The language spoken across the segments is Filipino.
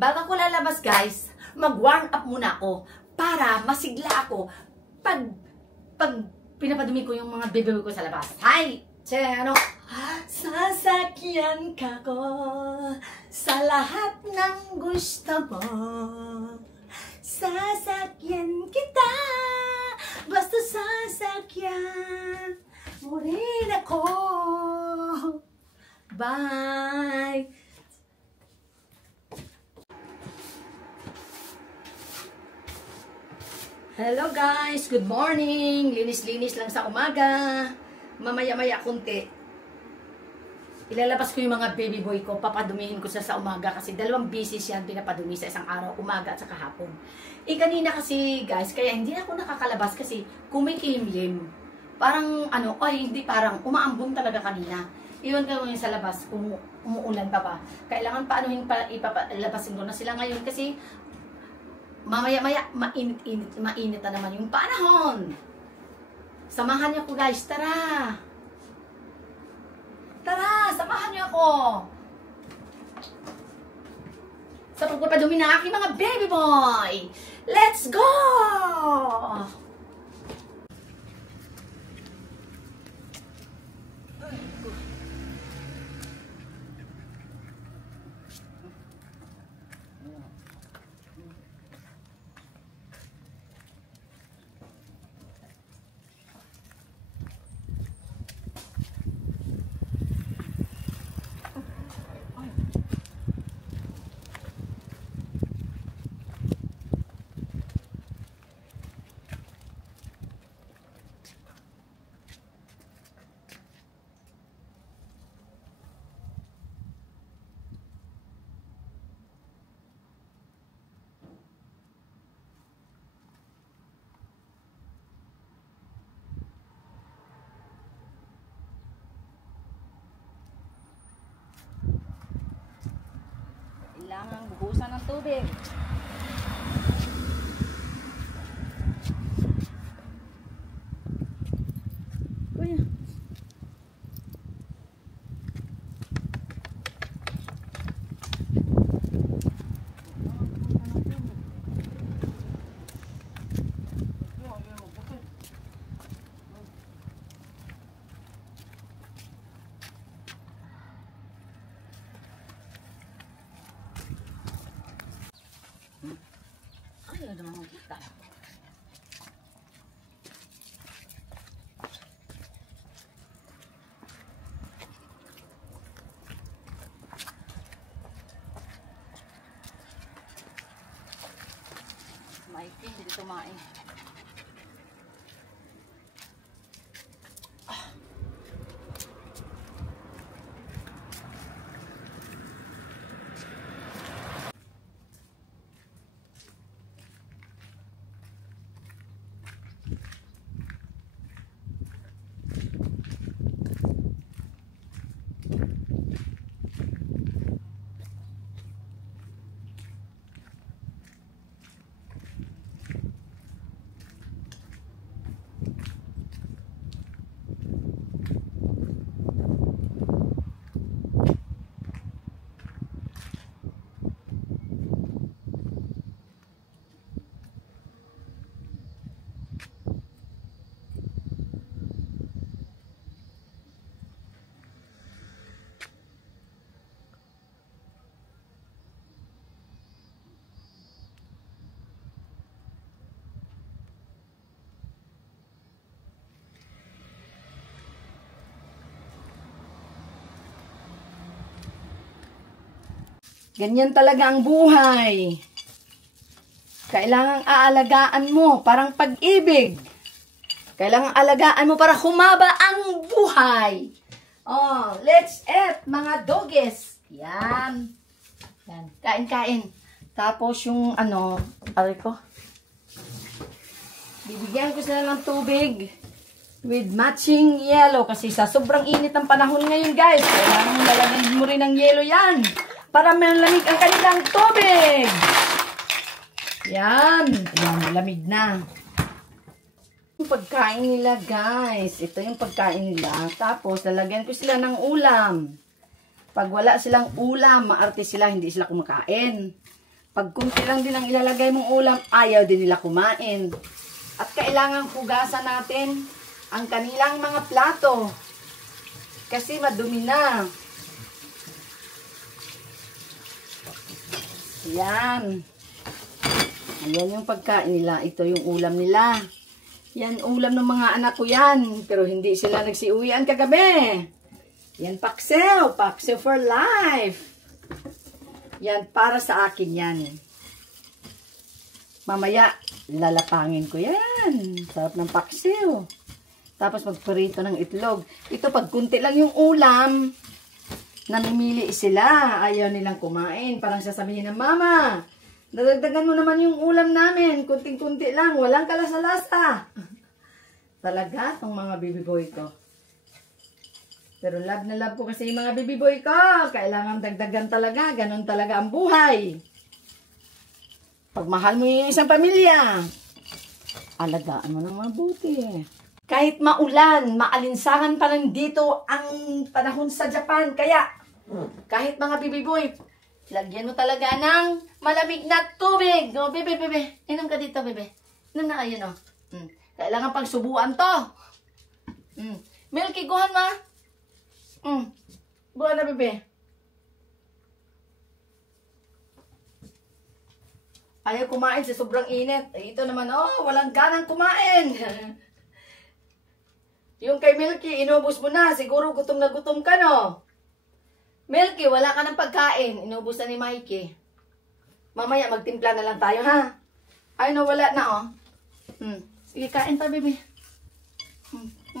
Bago ko lalabas guys, mag-warm up muna ako para masigla ako pag pinapadumi ko yung mga bebe ko sa labas. Hi! Ano? Sasakyan ka ko sa lahat ng gusto mo. Sasakyan kita, basta sasakyan mo rin ako. Bye! Hello guys! Good morning! Linis-linis lang sa umaga. Mamaya-maya kunti. Ilalabas ko yung mga baby boy ko. Papadumihin ko sa umaga kasi dalawang bisis yan pinapadumi sa isang araw. Umaga at saka hapon. Kanina kasi guys, kaya hindi ako nakakalabas kasi kumikilimlim. Parang hindi parang umaambon talaga kanina. Iwan ko yung sa labas kung umuulan pa ba. Kailangan paanohin pa ipapalabasin ko na sila ngayon kasi mamaya-maya, mainit na naman yung panahon. Samahan niyo ako guys, tara! Tara, samahan niyo ako! Sa pagpapadumi ng aking mga baby boy! Let's go! Kailangan buhusan ng tubig. Kuya. Ayaw naman magkita. Maikin, hindi tumain. Ganyan talaga ang buhay. Kailangang aalagaan mo, parang pag-ibig. Kailangang alagaan mo para humaba ang buhay. Oh, let's eat, mga doggies. Yan. Yan. Kain-kain. Tapos yung aray ko. Bibigyan ko sila ng tubig with matching yellow kasi sa sobrang init ng panahon ngayon, guys. Kailangan lalagyan mo rin ng yellow yan. Para malamig ang kanilang tubig. Yan. Yan, malamig na. Yung pagkain nila, guys. Ito yung pagkain nila. Tapos, lalagyan ko sila ng ulam. Pag wala silang ulam, maarte sila, hindi sila kumakain. Pag kunti lang din ang ilalagay mong ulam, ayaw din nila kumain. At kailangan hugasan natin ang kanilang mga plato. Kasi madumi na. Yan. Ayan yung pagkain nila. Ito yung ulam nila. Yan, ulam ng mga anak ko yan. Pero hindi sila nagsiuwian kagabi. Yan, paksiw. Paksiw for life. Yan, para sa akin yan. Mamaya, lalapangin ko yan. Sarap ng paksiw. Tapos magprito ng itlog. Ito, pag kunti lang yung ulam, namimili sila. Ayaw nilang kumain. Parang sasabihin ng mama, dadagdagan mo naman yung ulam namin. Kunting-kunti lang. Walang kalasa-lasa. Talaga, itong mga baby boy ko. Pero love na love ko kasi yung mga baby boy ko. Kailangan dagdagan talaga. Ganon talaga ang buhay. Pag mahal mo yung isang pamilya, alagaan mo ng mabuti. Kahit maulan, maalinsangan pa lang dito ang panahon sa Japan. Kaya, kahit mga baby boy, lagyan mo talaga ng malamig na tubig. O, bebe. Inom ka dito, bebe. Inom na, ayun, o. Kailangan pang subuan to. Milky, guhan ma. Buwan na, bebe. Ayaw kumain sa sobrang init. Ito naman, walang ganang kumain. Yung kay Milky, inubos mo na. Siguro gutom na gutom ka, no? Milky, wala ka ng pagkain. Inubos na ni Mikey. Mamaya, magtimpla na lang tayo, ha? Ay, no, wala na, Sige, kain pa, bebe.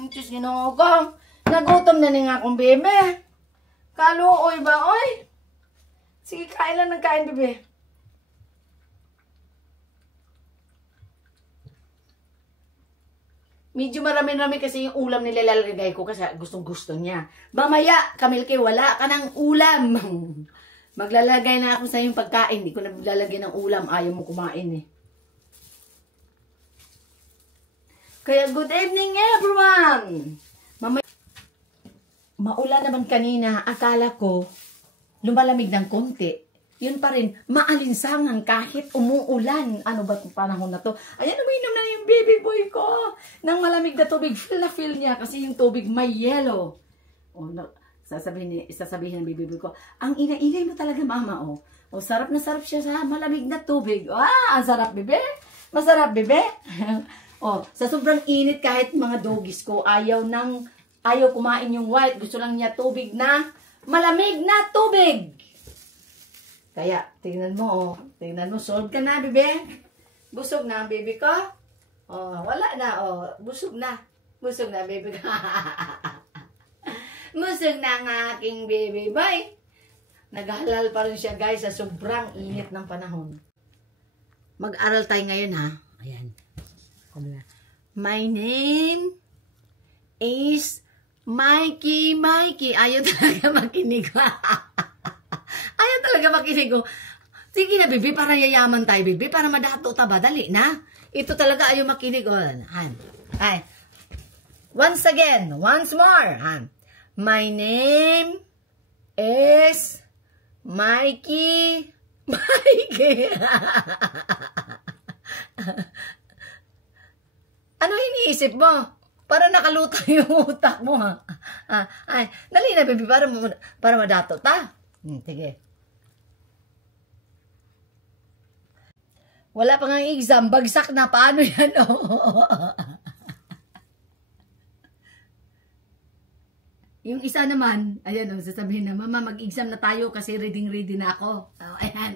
Diyos, ginoo ko. Nagutom na nga akong bebe. Kaluoy ba, oy? Sige, kain lang ng kain, bebe. Medyo marami-rami kasi yung ulam nilalagay ko kasi gustong-gusto niya. Mamaya, Kamilke, wala ka ng ulam. Maglalagay na ako sa yung pagkain. Hindi ko na maglalagay ng ulam. Ayaw mo kumain eh. Kaya good evening everyone! Mamaya, maulan naman kanina. Akala ko, lumalamig ng konti. Yun pa rin, maalinsangan kahit umuulan. Ano ba itong panahon na to? Ayan, uminom na yung baby boy ko. Nang malamig na tubig, feel na feel niya kasi yung tubig may yellow. Sasabihin ng baby boy ko, ang ina-inay mo talaga mama, sarap na sarap siya sa malamig na tubig. Ang sarap, bebe. Masarap, bebe. Sa sobrang init kahit mga doggies ko, ayaw kumain yung white. Gusto lang niya tubig na malamig na tubig. Kaya, tingnan mo, solve ka na, bebe. Busog na ang baby ko. Wala na, busog na. Busog na, baby ko. Busog na ang aking baby boy. Naghalal pa rin siya, guys, sa sobrang init ng panahon. Mag-aral tayo ngayon, ha? Ayan. My name is Mikey. Ayaw talaga makinig. Ayaw talaga makinig. Sige na, baby, para yayaman tayo, baby. Para madato taba. Dali na. Ito talaga ayaw makinig. Ay. Once again. Once more. My name is Mikey. Ano iniisip mo? Para nakalutang yung utak mo, ha? Ay, dali na, baby, para madato ta. Sige. Wala pa nga exam, bagsak na. Paano yan, Yung isa naman, ayan, sasabihin na, mama, mag-exam na tayo kasi ready na ako. Ayan.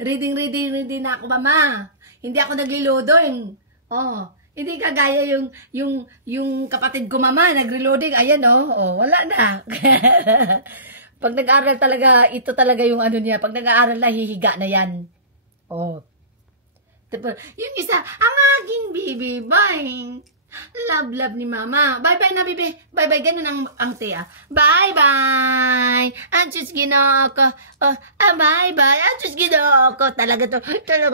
ready na ako, mama. Hindi ako naglilodo, hindi kagaya yung kapatid ko, mama, nagreloading. Ayan, wala na. Pag nag-aaral talaga, ito talaga yung ano niya. Pag nag-aaral na, hihiga na yan. Yung isa, ang aking baby boy. Love ni mama. Bye-bye na, baby. Bye-bye. Ganun ang tiya. Bye-bye. Anjus ginoo ko. Bye-bye. Anjus ginoo ko. Talaga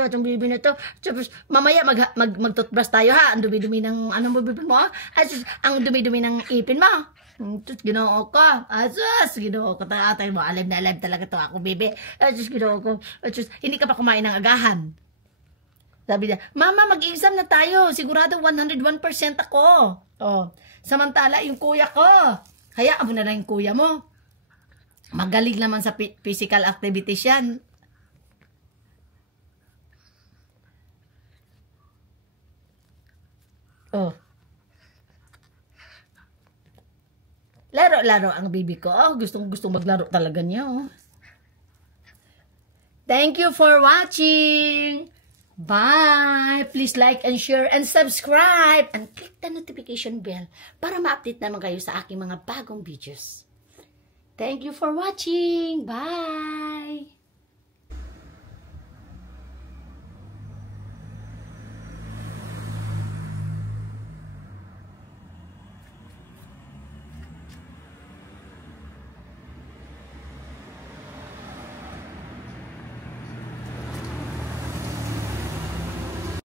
itong baby na to. Tapos, mamaya mag-toothbrush tayo, ha? Ang dumi-dumi ng, anong baby mo? Anjus, ang dumi-dumi ng ipin mo. Sus, ginoo ko. Sus, ginoo ko. Tatay mo, alam na alam talaga to ako, bebe. Sus, ginoo ko. Sus, hindi ka pa kumain ng agahan. Sabi niya, Mama, mag-exam na tayo. Sigurado 101% ako. Oh, samantala, yung kuya ko. Hayaan mo na lang yung kuya mo. Magaling naman sa physical activities yan. Oh. Laro-laro ang baby ko. Oh, gustong maglaro talaga niya. Oh. Thank you for watching. Bye. Please like and share and subscribe. And click the notification bell para ma-update naman kayo sa aking mga bagong videos. Thank you for watching. Bye.